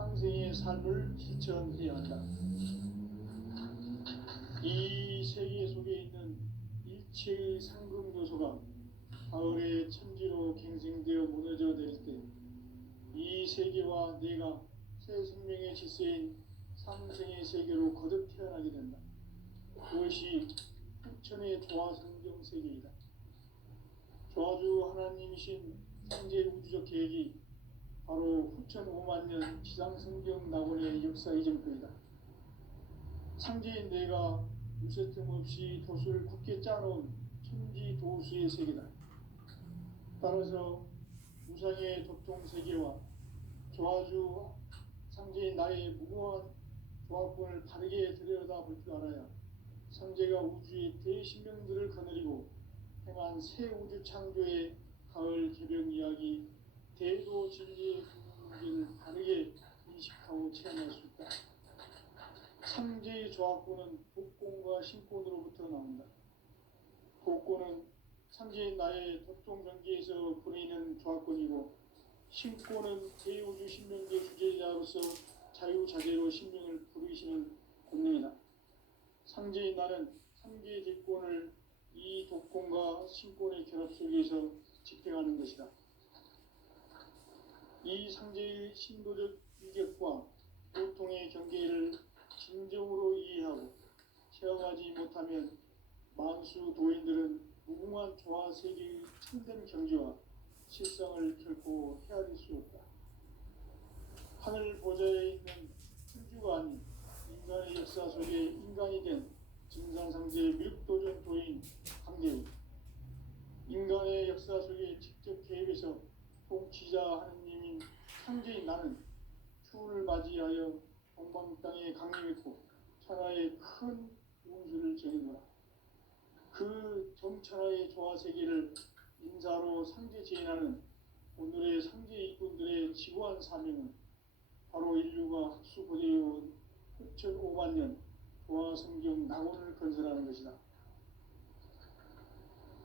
상생의 삶을 실천해야 한다. 이 세계 속에 있는 일체의 상금 요소가 가을의 천지로 갱생되어 무너져 내릴 때 이 세계와 내가 새 생명의 질서인 상생의 세계로 거듭 태어나게 된다. 그것이 후천의 조화성경 세계이다. 조화주 하나님이신 창제 우주적 계획이 바로 후천 5만 년 지상성경 낙원의 역사 이전표이다. 창제인 내가 무쇠 틈 없이 도수를 굳게 짜놓은 천지 도수의 세계다. 따라서 우상의 도통 세계와 조화주 창제인 나의 무궁한 조합권을 바르게 들여다볼 줄 알아야 창제가 우주의 대신명들을 거느리고 행한 새 우주 창조의 가을 개벽 이야기 대도 진리의 문제를 바르게 인식하고 체험할 수 있다. 창제의 조합권은 독권과 신권으로부터 나온다. 독권은 창제인 나의 도통 경계에서 보내는 조합권이고, 신권은 대우주 신명계 주제자로서 자유자재로 신명을 부르시는 권능이다. 창제인 나는 3개의 대권을 이 독권과 신권의 결합 속에서 집행하는 것이다. 이 상제의 신도적 위격과 고통의 경계를 진정으로 이해하고 체험하지 못하면 만수 도인들은 무궁한 조화 세계의 참된 경지와 실상을 결코 헤아릴 수 없다. 하늘 보좌에 있는 천주가 아닌 인간의 역사 속에 인간이 된 증산상제 미륵도전 도인 강대우, 인간의 역사 속에 직접 개입해서 통치자 하느님인 창제인 나는 추운을 맞이하여 동방 땅에 강림했고 천하의 큰 운수를 정해노라. 그 정천하의 조화세계를 인사로 상제 제인하는 오늘의 상제 일꾼들의 지구한 사명은 바로 인류가 학수고대해온 후천 5만 년 조화성경 낙원을 건설하는 것이다.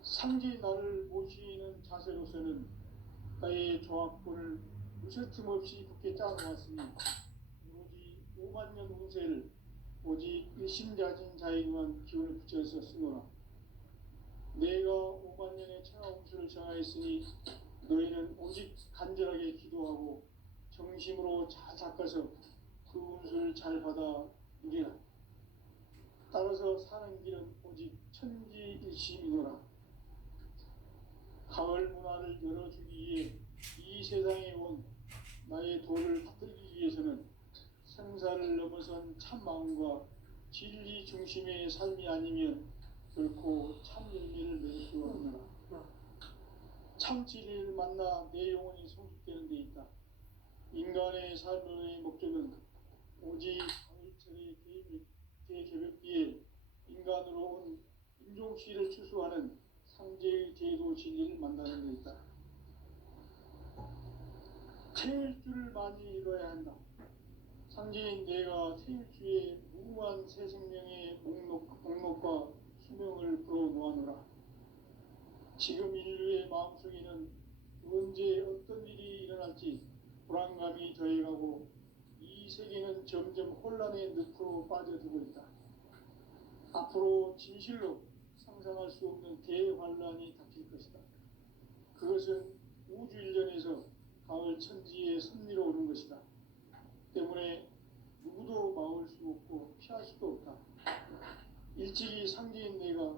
상제 나를 모시는 자세로서는 나의 조합권을 무쇠틈 없이 굳게 짜놓았으니 오직 5만 년 운세를 오직 일심자진 자에게만 기운을 붙여서 쓰노라. 내가 5만 년의 천하 운수를 정하였으니 너희는 오직 간절하게 기도하고 정심으로 잘 닦아서 그 운수를 잘 받아 누리라. 따라서 사는 길은 오직 천지일심이노라. 가을 문화를 열어주기 위해 이 세상에 온 나의 도를 받들기 위해서는 생사를 넘어선 참마음과 진리 중심의 삶이 아니면 결코 참 열매를 맺을 수 없느라. 참 진리를 만나 내 영혼이 성숙되는 데 있다. 인간의 삶의 목적은 오직 가을철의 대개벽기에 인간으로 온 인종시를 추수하는 상제의 제도 진리를 만나는 데 있다. 태일주를 많이 이뤄야 한다. 상제인 내가 태일주의 무궁한 새 생명의 목록과 수명을 불어놓아노라. 지금 인류의 마음속에는 언제 어떤 일이 일어날지 불안감이 더해가고 이 세계는 점점 혼란의 늪으로 빠져들고 있다. 앞으로 진실로 상상할 수 없는 대환란이 닥칠 것이다. 그것은 우주 일전에서 가을 천지의 섭리로 오는 것이다. 때문에 누구도 막을 수 없고 피할 수도 없다. 일찍이 상제인 내가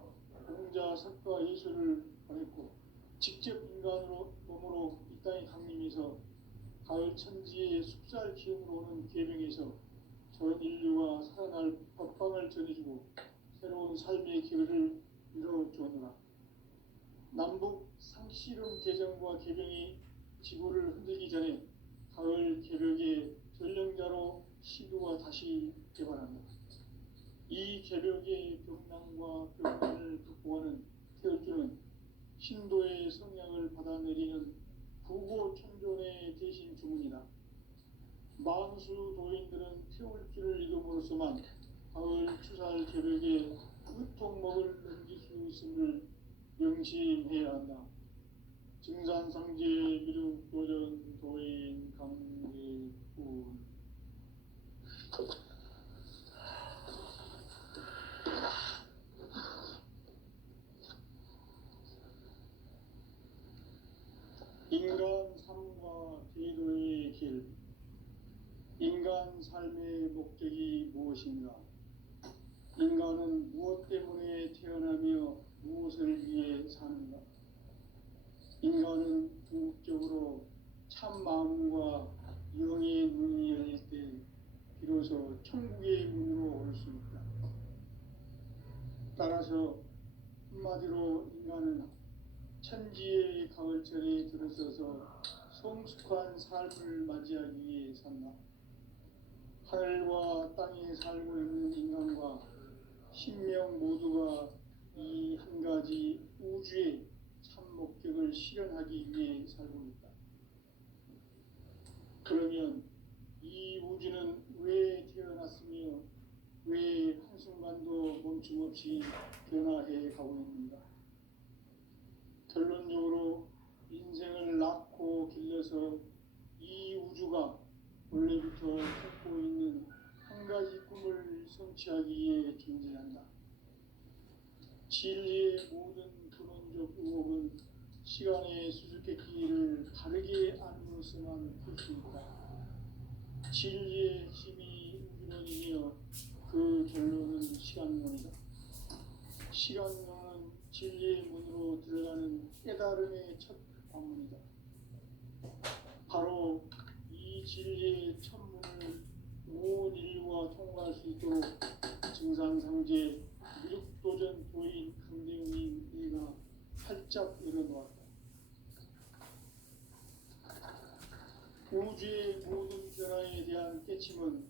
공자, 석가, 예수를 보냈고 직접 인간으로 몸으로 이 땅에 강림해서 가을 천지의 숲살 기운으로 오는 계명에서 전 인류가 살아날 법방을 전해주고 새로운 삶의 길을 이뤄주었노라. 남북 상씨름 대전과 개병이 지구를 흔들기 전에 가을 개벽의 전령자로 시도가 다시 개발한다. 이 개벽의 병난과 병난을 극복하는 태울주는 신도의 성향을 받아내리는 부고천존의 대신 주문이다. 만수 도인들은 태울주를 이름으로서만 가을 추살 개벽의 끝통목을 넘길 수 있음을 명심해야 한다. 증산상제 미륵도전 도인 강대군 길. 인간 삶의 목적이 무엇인가? 인간은 무엇 때문에 태어나며 무엇을 위해 사는가? 인간은 궁극적으로 참 마음과 영의 눈이 열릴 때 비로소 천국의 문으로 올 수 있다. 따라서 한마디로 인간은 천지의 가을철에 들어서서 성숙한 삶을 맞이하기 위해 산다. 하늘과 땅에 살고 있는 인간과 신명 모두가 이 한 가지 우주의 참 목적을 실현하기 위해 살고 있다. 그러면 이 우주는 왜 태어났으며 왜 한순간도 멈춤없이 변화해 가고 있는가? 결론적으로 인생을 낳고 길러서 이 우주가 원래부터 갖고 있는 한 가지 꿈을 성취하기 위해 존재한다. 진리의 모든 근원적 의혹은 시간의 수수께끼를 바르게 알므로서만 풀 수 있다. 진리의 핵심이 우주론이며 그 결론은 시간론이다. 시간론은 진리의 문으로 들어가는 깨달음의 첫 관문이다. 바로 이 진리의 천문을 온 인류가 통과할 수 있도록 증산상제 미륵도전 도인 강대웅이 이가 활짝 열어놓았다. 우주의 모든 변화에 대한 깨침은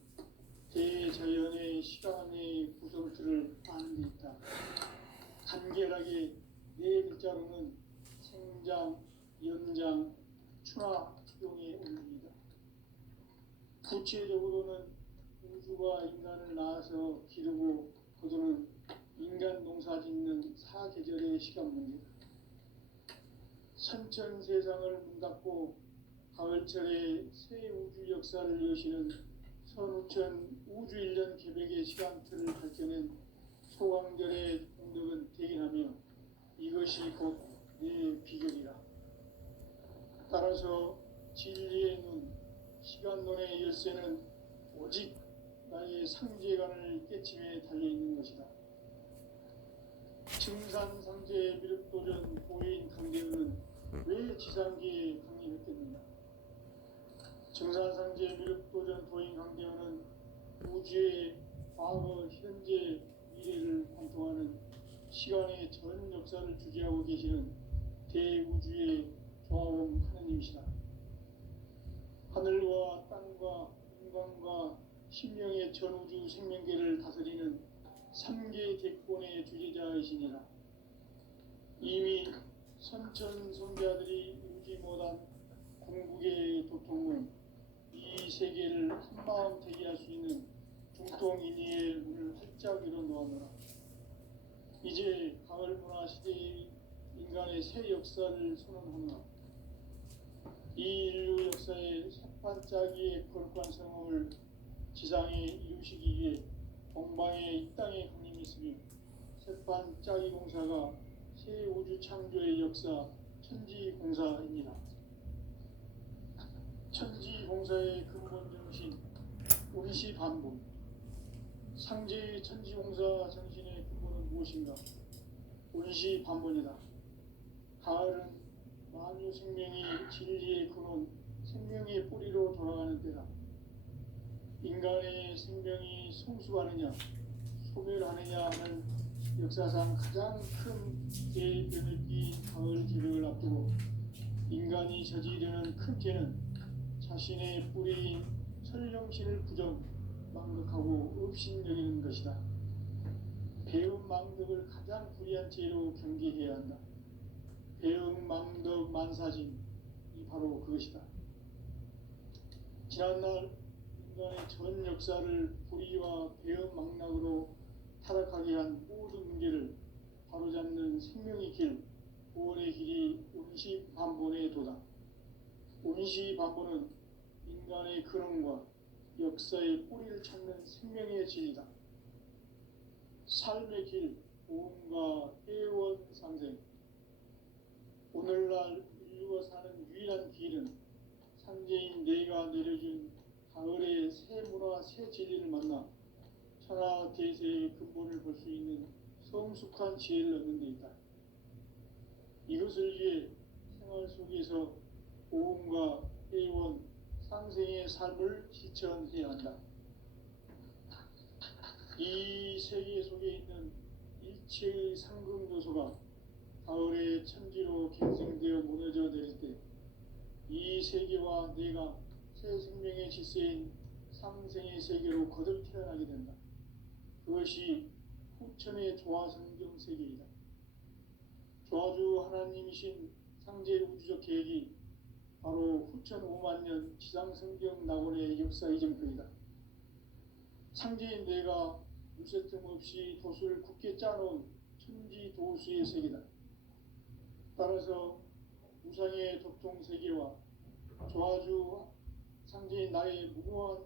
대자연의 시간의 구성틀을 아는 데 있다. 간결하게 네 글자로는 생장, 연장, 추나 추동의 원리이다. 구체적으로는 우주가 인간을 낳아서 기르고 거두는 인간 농사 짓는 사계절의 시간 문제다. 선천 세상을 문 닫고 가을철에 새 우주 역사를 여시는 선우천 우주 1년 계백의 시간틀을 밝혀낸 소강절의 공덕은 대견하며 이것이 곧 내 비결이라. 따라서 진리의 눈, 시간론의 열쇠는 오직 나의 상제관을 깨침에 달려있는 것이다. 증산상제 미륵도전 고인 강대우는 왜 지상계에 강림했겠는가? 증산상제 미륵도전 도인 강대우는 우주의 과거, 현재, 미래를 관통하는 시간의 전 역사를 주재하고 계시는 대우주의 조화원 하느님이시다. 하늘과 땅과 인간과 신명의 전우주 생명계를 다스리는 3계 대권의 주제자이시니라. 이미 선천성자들이 이루지 못한 궁극의 도통은 이 세계를 한마음 되게 할 수 있는 중통인의의 문을 활짝 열어놓았노라. 이제 가을문화 시대의 인간의 새 역사를 선언하노라. 이 인류 역사의 새반짝이의 거룩한 성험을 지상에 이루시기 위해 동방에 이 땅에 강림이 있으며 새반짝이 공사가 새 우주 창조의 역사 천지공사입니다. 천지공사의 근본 정신 운시 반본. 상제의 천지공사 정신의 근본은 무엇인가? 운시 반본이다. 가을은 만유 생명이 진리의 근원, 생명의 뿌리로 돌아가는 때다. 인간의 생명이 성숙하느냐, 소멸하느냐 하는 역사상 가장 큰 대변을 띈 가을 계획을 앞두고 인간이 저지르는 큰 죄는 자신의 뿌리인 설령신을 부정, 망덕하고 업신여기는 것이다. 배움 망덕을 가장 불의한 죄로 경계해야 한다. 배움 망덕 만사진이 바로 그것이다. 지난날 인간의 전 역사를 불의와 배움 망락으로 타락하게 한 모든 문제를 바로잡는 생명의 길, 구원의 길이 운시반본의 도다. 운시반본은 인간의 근원과 역사의 뿌리를 찾는 생명의 진리다. 삶의 길, 보험과 회원 상생. 오늘날 인류가 사는 유일한 길은 상제인 내가 내려준 가을의 새 문화 새 진리를 만나 천하 대세의 근본을 볼 수 있는 성숙한 지혜를 얻는 데 있다. 이것을 위해 생활 속에서 고음과 회원, 상생의 삶을 실천해야 한다. 이 세계 속에 있는 일체의 상금 요소가 가을의 천지로 갱생되어 무너져 내릴 때 이 세계와 내가 새 생명의 질서인 상생의 세계로 거듭 태어나게 된다. 그것이 후천의 조화성경 세계이다. 조화주 하나님이신 상제 우주적 계획이 바로 후천 5만 년 지상성경 낙원의 역사의 정표이다. 상제인 내가 무쇠틈 없이 도수를 굳게 짜놓은 천지 도수의 세계다. 따라서 우상의 도통 세계와 조화주 상제인 나의 무궁한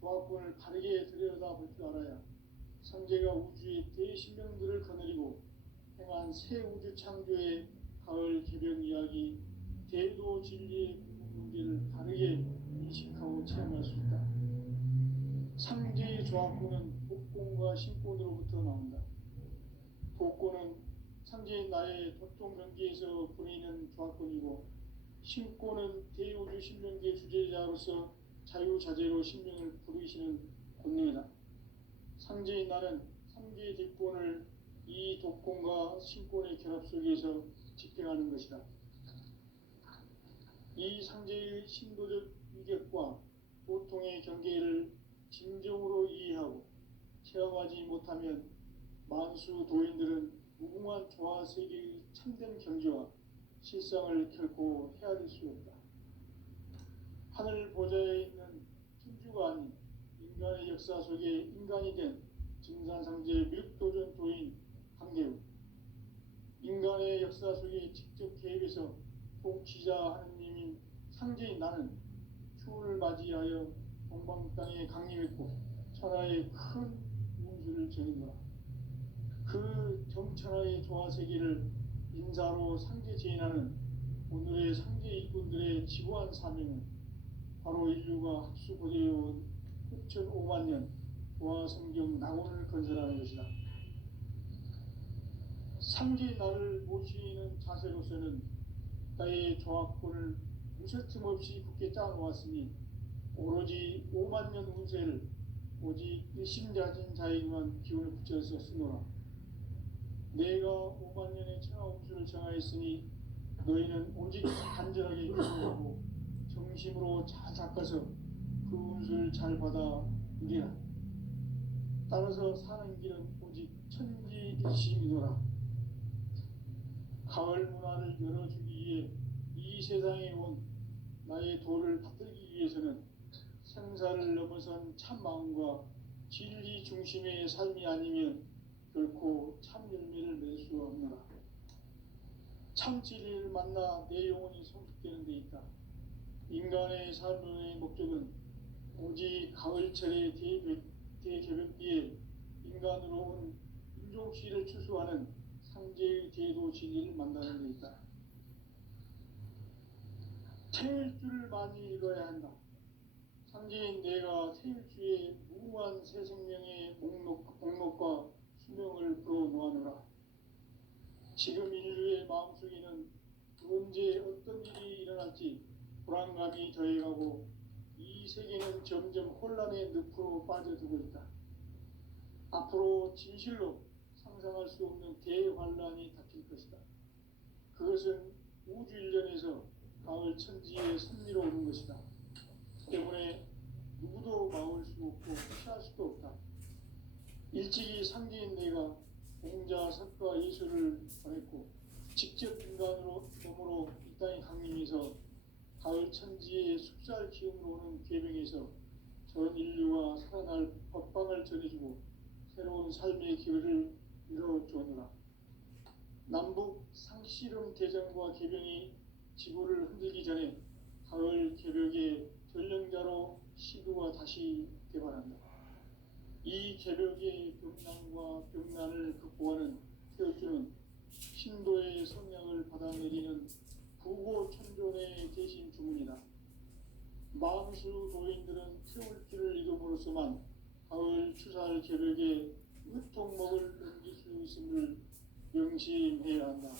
조화권을 바르게 들여다볼 줄 알아야 상제가 우주의 대신명들을 거느리고 행한 새 우주 창조의 가을 개벽 이야기, 대도 진리의 문제를 바르게 인식하고 체험할 수 있다. 상제의 조화권은 복권과 신권으로부터 나온다. 복권은 상제인 나의 도통 경계에서 보이는 조화권이고, 신권은 대우주 신명계 주제자로서 자유자재로 신명을 부르시는 권능이다. 상제인 나는 상제의 뒷권을 이 독권과 신권의 결합 속에서 집행하는 것이다. 이 상제의 신도적 위격과 보통의 경계를 진정으로 이해하고 체험하지 못하면 만수 도인들은 무궁한 조화세계의 참된 경지와 실상을 결코 헤아릴 수 없다. 하늘 보좌에 있는 천주가 아닌 인간의 역사 속에 인간이 된 증산상제 밀도전 도인 강대우, 인간의 역사 속에 직접 개입해서 통치자 하느님인 상제인 나는 추운을 맞이하여 동방 땅에 강림했고 천하의 큰 운수를 전인노라. 그 정천하의 조화세계를 인사로 상제 제인하는 오늘의 상제 일꾼들의 지구한 사명은 바로 인류가 합수고대해온 후천 5만 년 조화성경 낙원을 건설하는 것이다. 상제 나를 모시는 자세로서는 나의 조화권을 무쇠틈 없이 굳게 짜놓았으니 오로지 5만 년 운세를 오직 일심자진 자에게만 기운을 붙여서 쓰노라. 내가 5만 년의 천하 운수를 정하였으니 너희는 오직 간절하게 기도하고 정심으로 잘 닦아서 그 운수를 잘 받아 누리라. 따라서 사는 길은 오직 천지일심이노라. 가을 문화를 열어주기 위해 이 세상에 온 나의 도를 받들기 위해서는 생사를 넘어선 참 마음과 진리 중심의 삶이 아니면 결코 참 열매를 맺을 수 없노라. 참 진리를 만나 내 영혼이 성숙되는 데 있다. 인간의 삶의 목적은 오직 가을철의 대개벽기에 인간으로 온 인종시를 추수하는 상제의 대도 진리를 만나는 데 있다. 태일주를 많이 읽어야 한다. 상제인 내가 태일주의 무궁한 새 생명의 목록과 수명을 풀어놓아노라. 지금 인류의 마음속에는 언제 어떤 일이 일어날지 불안감이 더해가고 이 세계는 점점 혼란의 늪으로 빠져들고 있다. 앞으로 진실로 상상할 수 없는 대환란이 닥칠 것이다. 그것은 우주 일련에서 가을 천지의 섭리로 오는 것이다. 때문에 누구도 막을 수 없고 피할 수도 없다. 일찍이 상제인 내가 공자, 석가, 예수를 보냈고 직접 인간으로 몸으로 이 땅에 강림해서 가을 천지의 숲살 기운으로 오는 계명에서 전 인류가 살아날 법방을 전해주고 새로운 삶의 기회를 이뤄주었노라. 남북 상씨름 대전과 계병이 지구를 흔들기 전에 가을 개벽의 전령자로 시도가 다시 개발한다. 이 개벽의 병난과 병난을 극복하는 태어주는 신도의 성량을 받아내리는 부고 천존의 대신 주문이다. 망수 도인들은 태울 길을 잃음으로써만 가을 추살 계백에 으통먹을 넘길 수 있음을 명심해야 한다.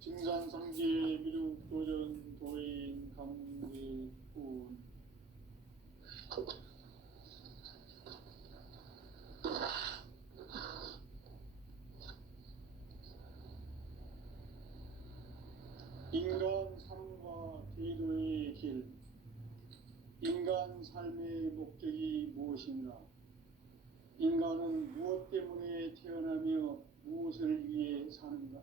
증산상제 미륵 도전 도인 강대군. 인간 삶과 대도의 길. 인간 삶의 목적이 무엇인가? 인간은 무엇 때문에 태어나며 무엇을 위해 사는가?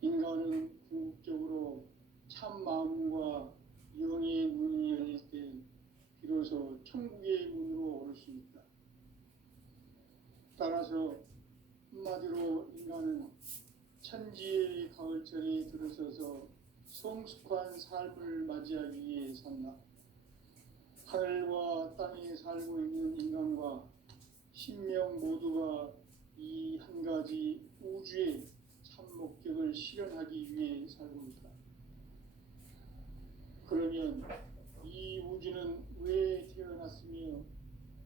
인간은 궁극적으로 참 마음과 영의 문이 열릴 때 비로소 천국의 문으로 올 수 있다. 따라서 한마디로 인간은 천지의 가을철에 들어서서 성숙한 삶을 맞이하기 위해 산다. 하늘과 땅에 살고 있는 인간과 신명 모두가 이 한 가지 우주의 참 목적을 실현하기 위해 살고 있다. 그러면 이 우주는 왜 태어났으며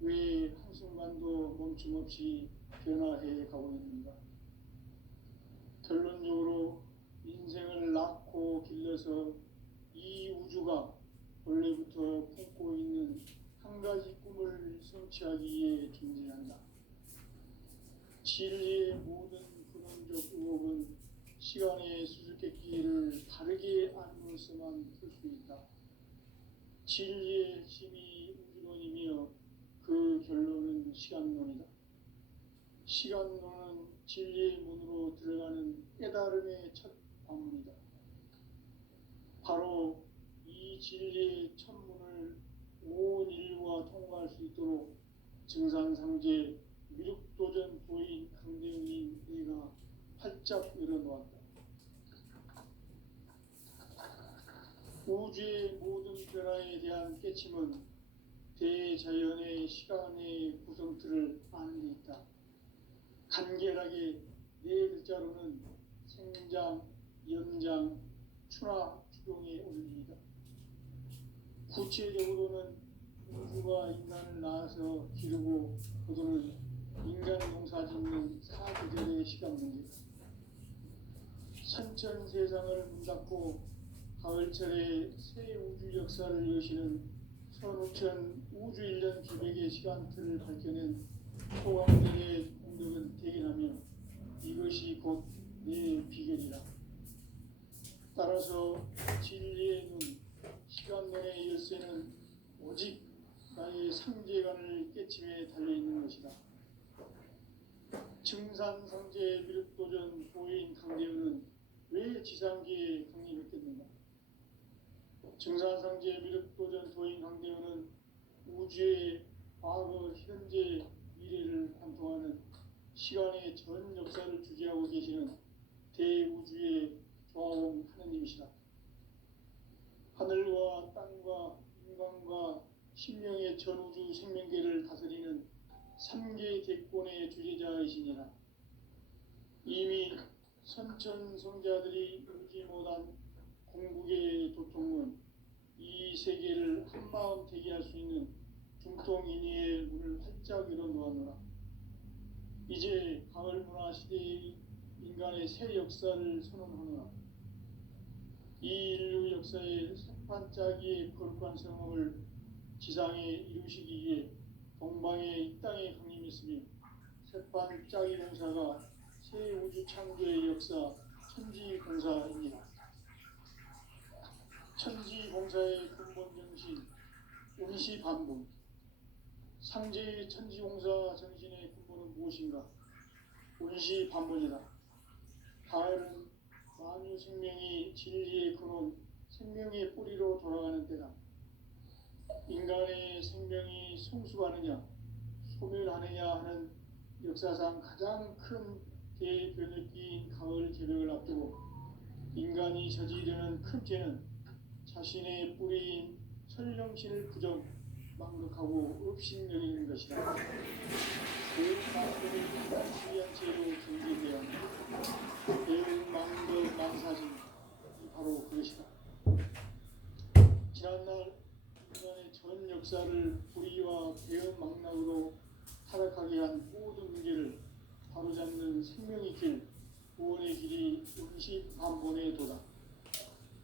왜 한순간도 멈춤없이 변화해 가고 있는가? 결론적으로 인생을 낳고 길러서 이 우주가 원래부터 품고 있는 한 가지 꿈을 성취하기 위해 존재한다. 진리의 모든 근원적 의혹은 시간의 수수께끼를 바르게 알므로서만 풀 수 있다. 진리의 핵심이 우주론이며 그 결론은 시간론이다. 시간론은 진리의 문으로 들어가는 깨달음의 첫 방문이다. 바로 이 진리의 첫 문을 온 인류가 통과할 수 있도록 증산상제 미륵도전 도인 강대웅이 내가 활짝 열어놓았다. 우주의 모든 변화에 대한 깨침은 대자연의 시간의 구성틀을 아는 데 있다. 간결하게 네 글자로는 생장, 연장, 추나 추동의 원리이다. 구체적으로는 우주가 인간을 낳아서 기르고 거두는 인간 농사 짓는 사계절의 시간 문제다. 선천 세상을 문닫고 가을철에 새 우주 역사를 여시는 선우천 우주 1년 기백의 시간틀을 밝혀낸 소강들의 공덕은 대견하며 이것이 곧 내 비결이라. 따라서 진리의 눈, 시간론의 열쇠는 오직 나의 상제관을 깨침에 달려있는 것이다. 증산상제 미륵도전 도인 강대우는 왜 지상계에 강림했겠는가? 증산상제 미륵도전 도인 강대우는 우주의 과거, 현재, 미래를 관통하는 시간의 전 역사를 주재하고 계시는 대우주의 조화원 하느님이시다. 하늘과 땅과 인간과 신명의 전우주 생명계를 다스리는 3개 대권의 주재자이시니라. 이미 선천성자들이 울지 못한 공국의 도통은 이 세계를 한마음 되게 할 수 있는 중통인의의 문을 활짝 열어놓았노라. 이제 가을 문화 시대의 인간의 새 역사를 선언하노라. 이 인류 역사의 새판짜기의 거룩한 성험을 지상에 이루시기 위해 동방의 이 땅에 강림했으며 새판짜기 공사가 새 우주 창조의 역사 천지공사입니다. 천지공사의 근본 정신 운시반복. 상제의 천지공사 정신의 근본은 무엇인가? 운시반복이다. 가을은 만유 생명이 진리의 근원, 생명의 뿌리로 돌아가는 때다. 인간의 생명이 성숙하느냐, 소멸하느냐 하는 역사상 가장 큰 대변혁기인 가을 개벽을 앞두고 인간이 저지르는 큰 죄는 자신의 뿌리인 설령신을 부정, 망극하고 업신여기는 것이다. 그 망극을 인간주의한 죄로 정죄되어야 한다. 대응망극 망사진, 바로 그것이다. 지난날 역사를 불의와 배은망락으로 타락하게 한 모든 문제를 바로잡는 생명의 길, 구원의 길이 운시반본의 도다.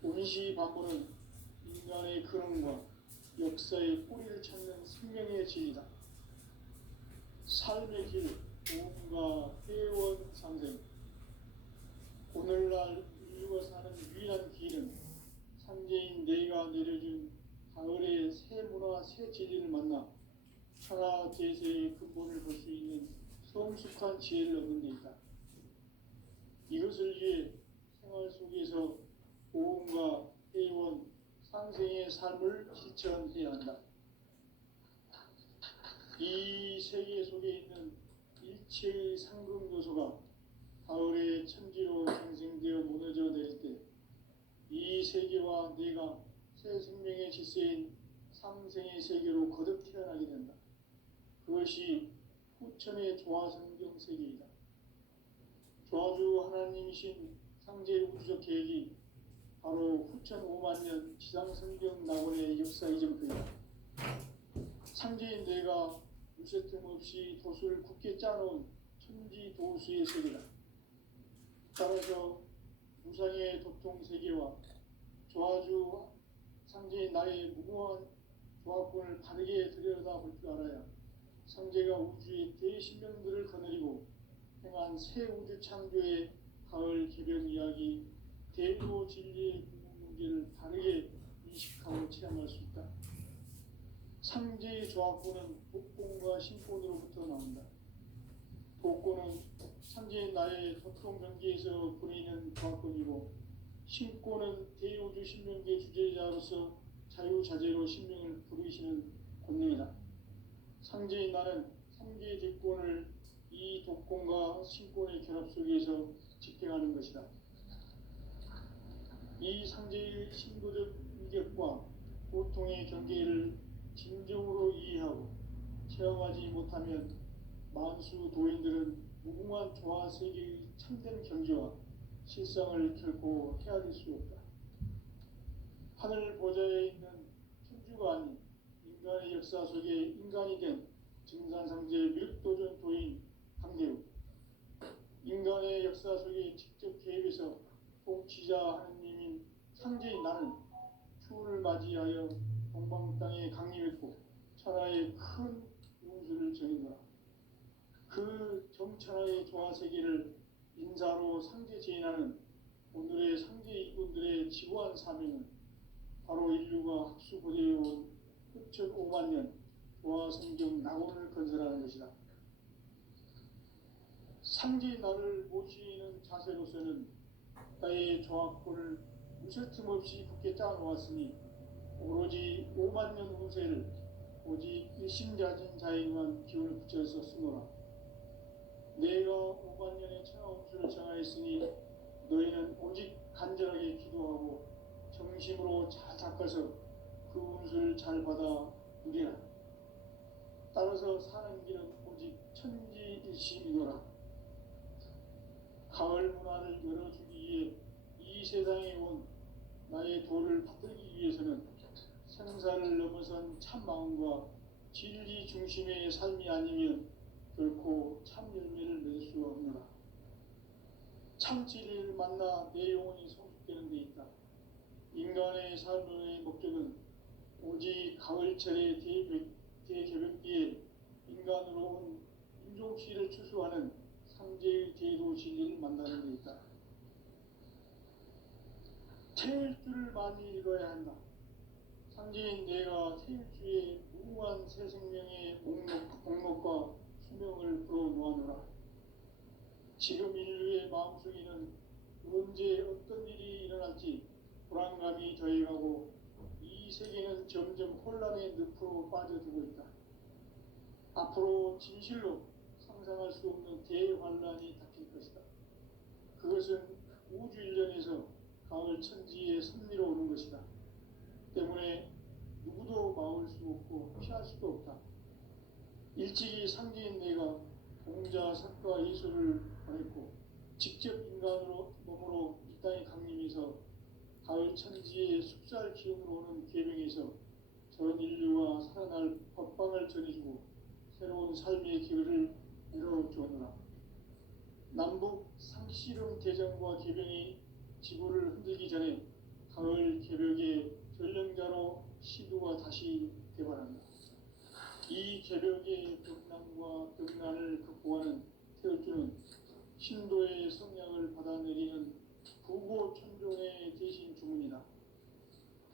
운시반본은 인간의 근원과 역사의 뿌리를 찾는 생명의 진리다. 삶의 길, 도움과 회원 상생. 오늘날 인류가 사는 유일한 길은 삼재인 내가 내려준 가을의 새 문화, 새 진리를 만나 천하 대세의 근본을 볼 수 있는 성숙한 지혜를 얻는 데 있다. 이것을 위해 생활 속에서 보험과 회원, 상생의 삶을 실천해야 한다. 이 세계 속에 있는 일체의 상금 요소가 가을의 천지로 생성되어 무너져 내릴 때 이 세계와 내가 새 생명의 질서인 상생의 세계로 거듭 태어나게 된다. 그것이 후천의 조화성경 세계이다. 조화주 하나님이신 상제 우주적 계획이 바로 후천 5만 년 지상성경 낙원의 역사 이전표이다. 상제인 내가 무쇠 틈 없이 도수를 굳게 짜놓은 천지 도수의 세계다. 따라서 무상의 도통 세계와 조화주 상제인 나의 무궁한 조화권을 바르게 들여다볼 줄 알아야 상제가 우주의 대신명들을 거느리고 행한 새 우주 창조의 가을 개변 이야기, 대로 진리의 문제를 바르게 인식하고 체험할 수 있다. 상제의 조화권은 독권과 신권으로부터 나온다. 독권은 상제인 나의 도통 경계에서 보내는 조화권이고, 신권은 대우주 신명계 주제자로서 자유자재로 신명을 부르시는 권능이다. 상제인 나는 상제의 대권을 이 독권과 신권의 결합 속에서 집행하는 것이다. 이 상제의 신도적 인격과 고통의 경계를 진정으로 이해하고 체험하지 못하면 만수 도인들은 무궁한 조화 세계의 참된 경지와 실상을 결코 헤아릴 수 없다. 하늘 보좌에 있는 천주가 아닌 인간의 역사 속에 인간이 된 증산상제 미륵도전 도인 강대우, 인간의 역사 속에 직접 개입해서 통치자 하느님인 상제인 나는 추운을 맞이하여 동방 땅에 강림했고 천하의 큰 운수를 정해노라. 그 정천하의 조화세계를 인사로 상제 제인하는 오늘의 상제 이군들의 지구한 사명은 바로 인류가 학수고대해온 후천 5만 년 조화성경 낙원을 건설하는 것이다. 상제의 나를 모시는 자세로서는 나의 조화권을 무쇠 틈 없이 굳게 짜놓았으니 오로지 5만 년 후세를 오직 일심자진 자에게만 기운을 붙여서 쓰노라. 내가 5만 년의 천하 운수를 정하였으니 너희는 오직 간절하게 기도하고 정심으로 잘 닦아서 그 운수를 잘 받아 누리라. 따라서 사는 길은 오직 천지일심이노라. 가을 문화를 열어주기 위해 이 세상에 온 나의 도를 받들기 위해서는 생사를 넘어선 참마음과 진리 중심의 삶이 아니면 결코 참 열매를 맺을 수 없노라. 참 진리를 만나 내 영혼이 성숙되는 데 있다. 인간의 삶의 목적은 오직 가을철의 대개벽기에 인간으로 온 인종씨를 추수하는 상제의 대도 진리를 만나는 데 있다. 태일주를 많이 읽어야 한다. 상제인 내가 태일주의 무궁한 새 생명의 목록과 수명을 불어놓아노라. 지금 인류의 마음속에는 언제 어떤 일이 일어날지 불안감이 더해가고 이 세계는 점점 혼란의 늪으로 빠져들고 있다. 앞으로 진실로 상상할 수 없는 대환란이 닥칠 것이다. 그것은 우주 일련에서 가을 천지의 섭리로 오는 것이다. 때문에 누구도 막을 수 없고 피할 수도 없다. 일찍이 상제인 내가 공자, 석가, 예수를 보냈고 직접 인간으로 몸으로 이 땅에 강림해서 가을 천지의 숲살 기운으로 오는 계명에서 전 인류가 살아날 법방을 전해주고 새로운 삶의 기회를 열어주었노라. 남북 상씨름 대전과 개병이 지구를 흔들기 전에 가을 개벽의 전령자로 시두가 다시 개발한다. 이 개벽의 벽난과 벽난을 극복하는 태울주는 신도의 성량을 받아내리는 부고 천종의 대신 주문이다.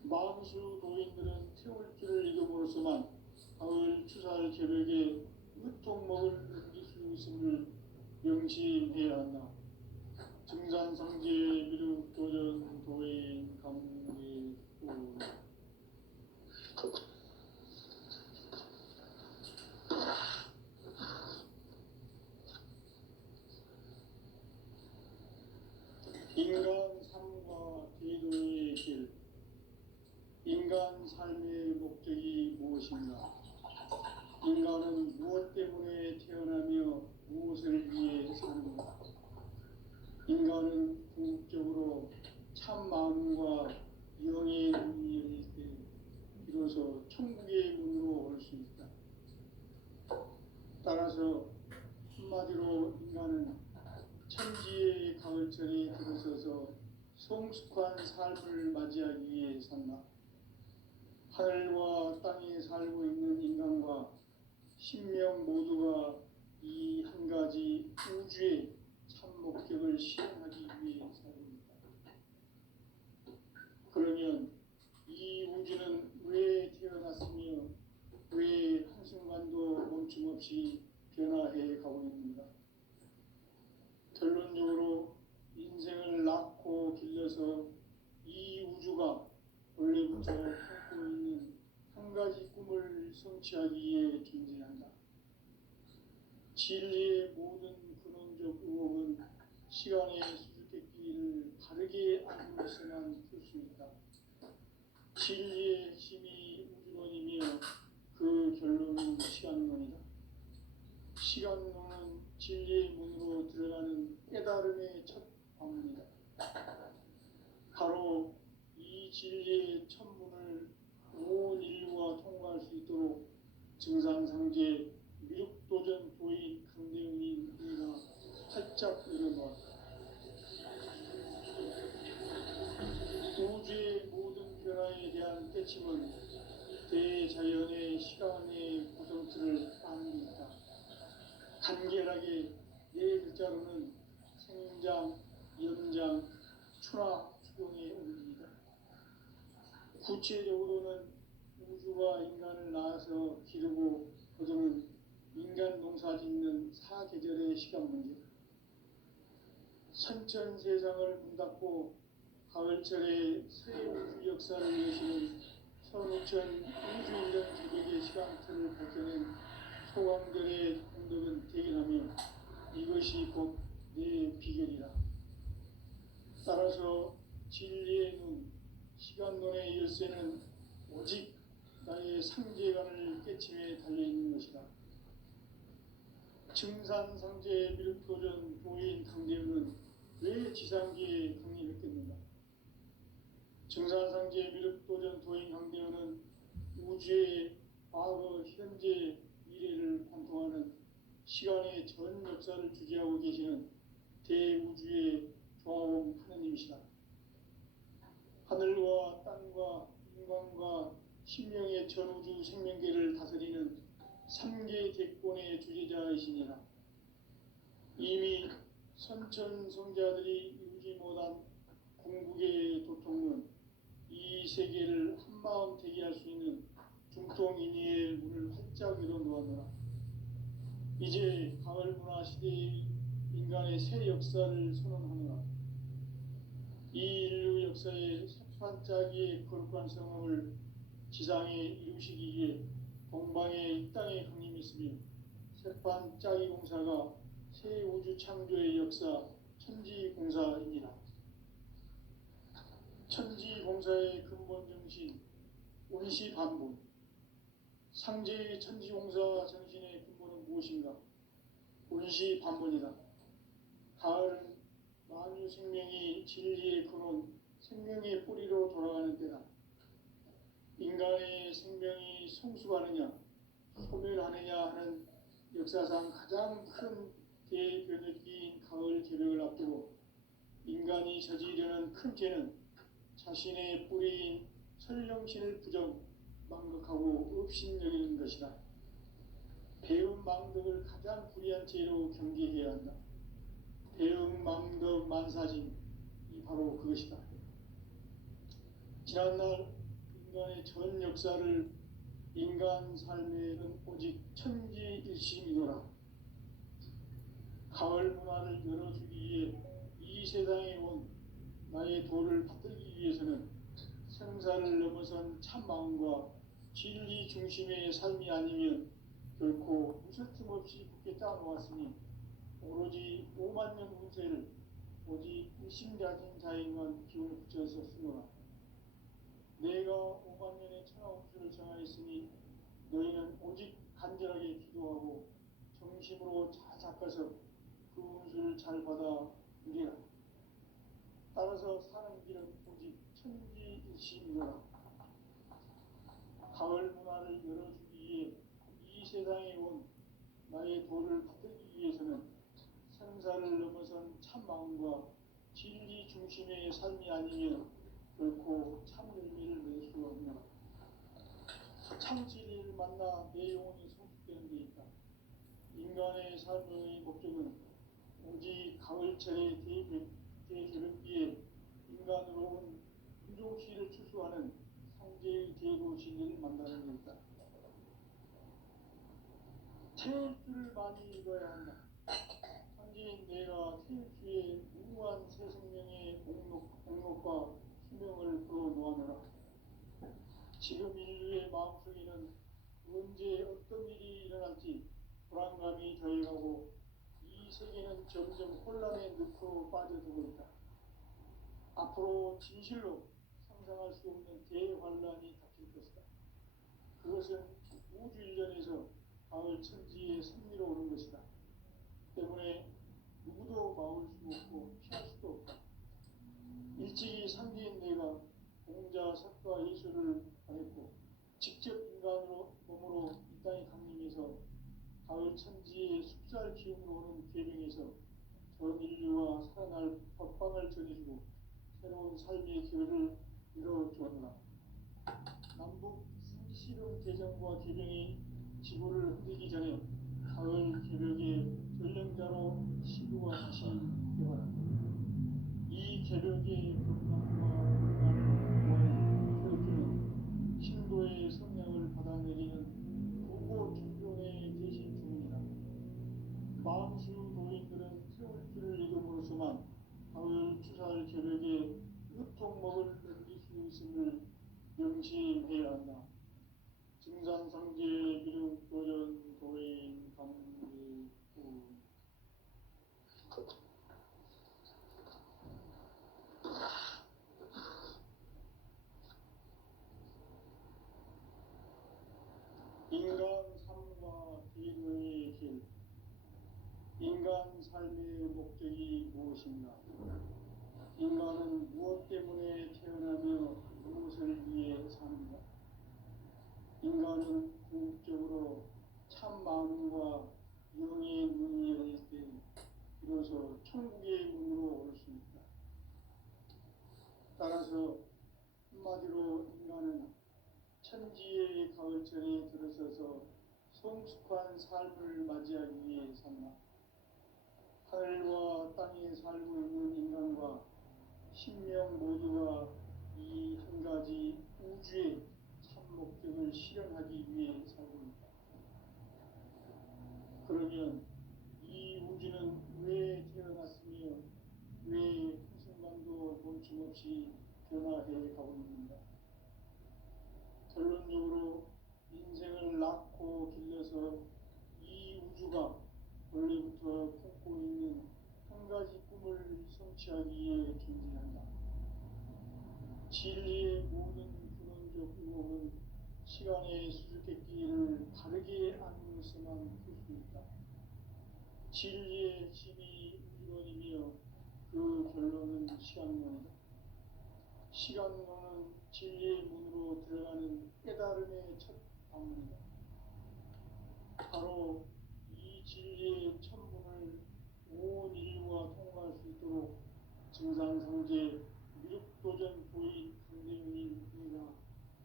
만수 도인들은 태울주를 이름으로서만 가을 추살 개벽에 으통먹을 넘길 수 있음을 명심해야 한다. 증산상제 미륵 도전 도인 감리 인간 삶과 제도의 길. 인간 삶의 목적이 무엇인가? 인간은 무엇 때문에 태어나며 무엇을 위해 사는가? 인간은 궁극적으로 참 마음과 영의 문이 열릴 때 비로소 천국의 문으로 올 수 있다. 따라서 한마디로 인간은 천지의 가을철에 들어서서 성숙한 삶을 맞이하기 위해 산다. 하늘과 땅에 살고 있는 인간과 신명 모두가 이 한 가지 우주의 참 목적을 실현하기 위해 살입니다. 그러면 이 우주는 왜 태어났으며 왜 한순간도 멈춤없이 변화해 가고 있는가? 결론적으로 인생을 낳고 길러서 이 우주가 원래부터 품고 있는 한 가지 꿈을 성취하기 위해 존재한다. 진리의 모든 근원적 의혹은 시간의 수수께끼를 바르게 알고 있어만 풀 수 있다. 진리의 핵심이 우주론이며 그 결론은 시간론이다. 시간론은 진리의 문으로 들어가는 깨달음의 첫 방문이다. 바로 이 진리의 첫 문을 온 인류가 통과할 수 있도록 증산상제 미륵도전 도인 강대웅이 우리가 활짝 열어놓았다. 우주의 모든 변화에 대한 깨침은 대자연의 시간의 구성틀을 따르고 있다. 간결하게 네 글자로는 생장, 연장, 추락, 추경의 원리이다. 구체적으로는 우주가 인간을 낳아서 기르고 거두는 인간 농사 짓는 사계절의 시간 문제. 선천 세상을 문닫고 가을철에 새 우주 역사를 여시는 선우천 우주인전 기백의 시간틀을 밝혀낸 소강들의 공덕은 대견하며 이것이 곧 내 비결이다. 따라서 진리의 눈, 시간론의 열쇠는 오직 나의 상제관을 깨침에 달려있는 것이다. 증산상제 미륵도전 도인 강대우는 왜 지상기에 강림했겠는가? 증산상제 미륵도전 도인 강대우는 우주의 과거, 현재, 미래를 관통하는 시간의 전 역사를 주재하고 계시는 대우주의 조화원 하느님이시다. 하늘과 땅과 인간과 신명의 전우주 생명계를 다스리는 3개 대권의 주재자이시니라. 이미 선천성자들이 이루지 못한 궁극의 도통은 이 세계를 한마음 되게 할 수 있는 중통인의의 문을 활짝 열어놓았노라. 이제 가을 문화 시대의 인간의 새 역사를 선언하노라. 이 인류 역사의 새판짜기의 거룩한 성험을 지상에 이루시기 위해 동방의 이 땅에 강림했으며 새판짜기 공사가 새 우주 창조의 역사 천지공사입니다. 천지공사의 근본 정신 운시반분. 상제의 천지공사 정신의 근본은 무엇인가? 운시반분이다. 가을은 만유 생명이 진리의 근원, 생명의 뿌리로 돌아가는 때다. 인간의 인간의 생명이 성숙하느냐 소멸하느냐 하는 역사상 가장 큰 대변혁기인 가을 개벽을 앞두고 인간이 저지르는 큰 죄는 자신의 뿌리인 설령신을 망각하고 업신여기는 것이다. 배은망덕을 가장 불의한 죄로 경계해야 한다. 배은망덕 만사진 이 바로 그것이다. 지난날 인간의 전 역사를 인간 삶에는 오직 천지일심이노라. 가을 문화를 열어주기 위해 이 세상에 온 나의 도를 받들기 위해서는 생사를 넘어선 참마음과 진리 중심의 삶이 아니면 결코 무서틈 없이 굳게 짜놓았으니 오로지 5만 년 운세를 오직 일심가진 자에만 기운을 붙여서 쓰노라. 내가 5만 년의 천하운수를 정하였으니 너희는 오직 간절하게 기도하고 정심으로 잘 닦아서 그 운수를 잘 받아 누리라. 따라서 사는 길은 오직 천지일심이노라. 가을 문화를 열어주기 위해 이 세상에 온 나의 도를 받들기 위해서는 생사를 넘어선 참마음과 진리 중심의 삶이 아니면 결코 참열매를 맺을 수 없노라. 참진리를 만나 내 영혼이 성숙되는 데 있다. 인간의 삶의 목적은 오직 가을철의 대개벽기에 인간으로 온 인종시를 추수하는 상제의 대도시를 만나는 데 있다. 태일주를 많이 읽어야 한다. 현재인 내가 태일주의 무한 새 생명의 목록과 수명을 풀어놓아노라. 지금 인류의 마음속에는 언제 어떤 일이 일어날지 불안감이 더해가고 이 세계는 점점 혼란의 늪으로 빠져들고 있다. 앞으로 진실로 상상할 수 없는 대환란이 닥칠 것이다. 그것은 우주 일련에서 가을 천지의 섭리로 오는 것이다. 때문에 누구도 막을 수 없고 피할 수도 없다. 일찍이 상기인 내가 공자, 석가, 예수를 보냈고 직접 인간으로 몸으로 이 땅에 강림해서 가을 천지의 숲살 기운으로 오는 계명에서 전 인류와 살아날 법방을 전해주고 새로운 삶의 기회를 이뤄주었노라. 남북 상시름 개정과 개병이 지구를 흔들기 전에 가을 개벽의 전령자로 시구가 다시 되어라. 이 개벽의 건강과 문화를 보여주는 신도의 성향을 받아내리는 부고 충존의 대신 주문이다. 망수 노인들은 태울주를 읽음으로써만 가을 추살 개벽에 으통먹을 넘길 수 있음을 명시해야 한다. 증산상제 미륵 도전 도인 감리구 인간 삶과 기도의 길. 인간 삶의 목적이 무엇인가? 인간은 무엇 때문에 태어나며 무엇을 위해 사는가? 인간은 궁극적으로 참 마음과 영의 문이 열릴 때 비로소 천국의 문으로 올 수 있다. 따라서 한마디로 인간은 천지의 가을철에 들어서서 성숙한 삶을 맞이하기 위해 산다. 하늘과 땅에 살고 있는 인간과 신명 모두가 이 한 가지 우주의 참 목적을 실현하기 위해 살고 있다. 그러면 이 우주는 왜 태어났으며 왜 한순간도 멈춤없이 변화해 가고 있는가? 결론적으로 인생을 낳고 길러서 이 우주가 원래부터 품고 있는 한 가지 꿈을 성취하기 위해 존재한다. 진리의 모든 근원적 의혹은 시간의 수수께끼를 바르게 알므로서만 풀 수 있다. 진리의 핵심이 우주론이며 그 결론은 시간론이다. 시간론은 진리의 문으로 들어가는 깨달음의 방문이다. 바로 이 진리의 천문을 온 인류가 통과할 수 있도록 증산상제 미륵도전 부인 강대윤이 내가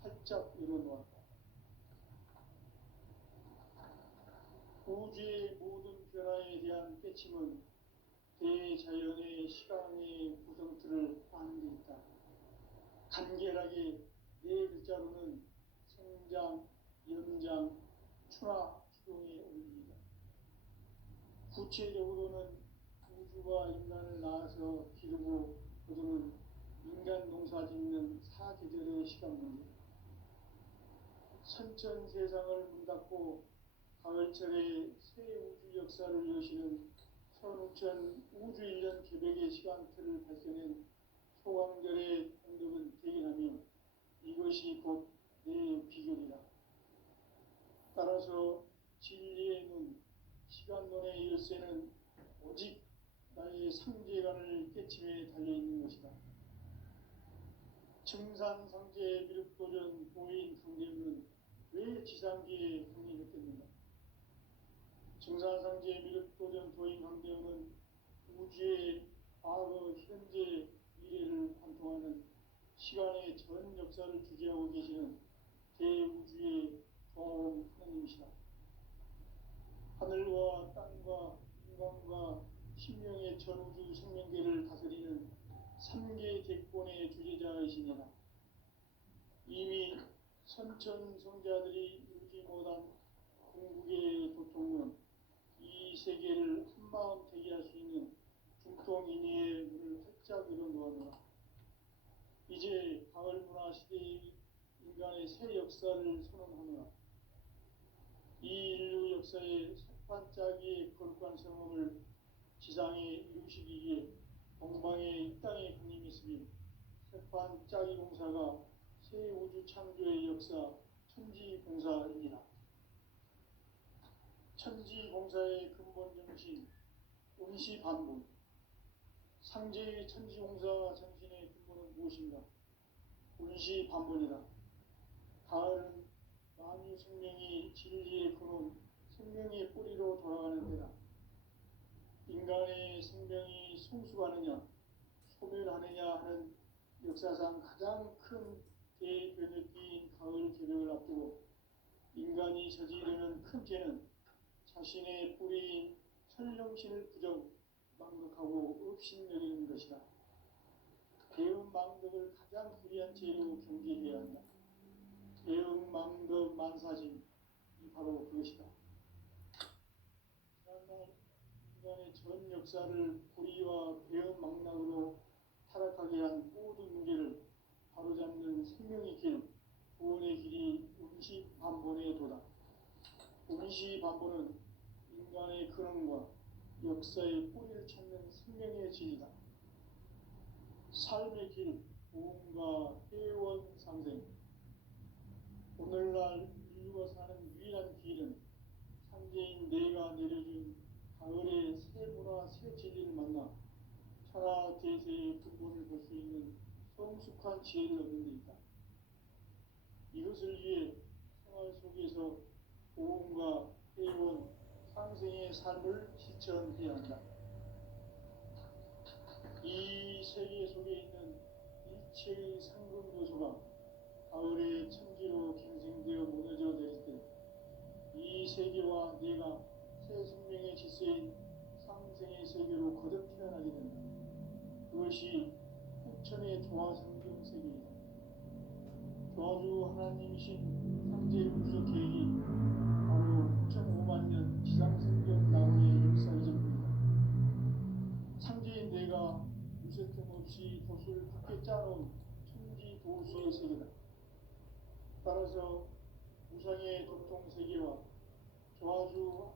활짝 열어놓았다. 우주의 모든 변화에 대한 깨침은 대자연의 시간의 구성틀을 아는 데 있다. 간결하게 네 글자로는 성장, 연장, 추나 추동에 올립니다. 구체적으로는 우주가 인간을 낳아서 기르고 거두는 인간 농사 짓는 사계절의 시간 문제, 선천 세상을 문닫고 가을철에 새 우주 역사를 여시는 선우천 우주 1년 개벽의 시간틀을 발견한 소강절의 공덕은 대견하며 이것이 곧 내 비결이다. 따라서 진리의 눈, 시간론의 열쇠는 오직 나의 상제관을 깨침에 달려있는 것이다. 증산상제 미륵도전 보인 강대윤은 왜 지상기에 국립했겠는가? 증산상제 미륵도전 도인 강대윤은 우주의 과거, 현재, 미래를 관통하는 시간의 전 역사를 주재하고 계시는 대우주의 조화원 하나님이시다. 하늘과 땅과 인간과 신명의 전우주 생명계를 다스리는 3개 대권의 주재자이시니라. 이미 선천 성자들이 이루지 못한 궁극의 도통론, 이 세계를 한마음 되게 할 수 있는 중통인의의 문을 활짝 열어놓아노라. 이제 가을 문화 시대의 인간의 새 역사를 선언하노라. 이 인류 역사의 석반짜기의 거룩한 성험을 지상에 이루시기 위해 동방의 이 땅에 강림했으니 석반짜기 공사가 새 우주 창조의 역사 천지공사이니라. 천지공사의 근본 정신 운시반본, 상제의 천지공사 정신의 근본은 무엇인가? 운시반본이다. 가을은 만유 생명이 진리의 근원, 생명의 뿌리로 돌아가는 때다. 인간의 생명이 성숙하느냐, 소멸하느냐 하는 역사상 가장 큰 대변혁기인 가을 개벽을 앞두고 인간이 저지르는 큰 죄는 자신의 뿌리인 천령신을 부정, 망덕하고 업신여기는 것이다. 대응 망덕을 가장 불의한 죄로 경계해야 한다. 대응 망덕 만사짐이 바로 그것이다. 지난날 인간의 전 역사를 불의와 배은 망락으로 타락하게 한 모든 문제를 바로잡는 생명의 길, 구원의 길이 운시반본의 도다. 운시반본은 인간의 근원과 역사의 뿌리를 찾는 생명의 진이다. 삶의 길, 보험과 회원 상생. 오늘날 인류가 사는 유일한 길은 상제인 내가 내려준 가을의 새 문화, 새 진리를 만나 천하 대세의 근본을 볼 수 있는 성숙한 지혜를 얻는 데 있다. 이것을 위해 생활 속에서 보험과 회원, 상생의 삶을 실천해야 한다. 이 세계 속에 있는 일체의 상급 요소가 가을의 천지로 갱생되어 무너져 내릴 때 이 세계와 내가 새 생명의 질서인 상생의 세계로 거듭 태어나게 된다. 그것이 후천의 조화성경 세계이다. 조화주 하나님이신 상제의 구속 계획이 바로 9,5만 년 지상성경 나오의 역사의 전부이다. 상제인 내가 유세 틈 없이 돛을 굳게 짜놓은 천지 도수의 세계다. 따라서 우상의 도통 세계와 조화주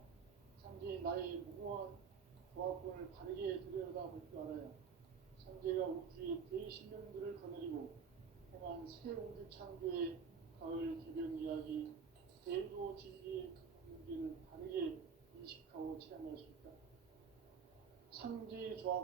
상제인 나의 무고한 조화권을 바르게 들여다볼 줄 알아야 상제가 우주의 대신령들을 거느리고 행한 새 우주 창조의 가을 개벽 이야기, 대도 진리의 문제를 바르게 인식하고 체험할 수 있다. 상제의 조합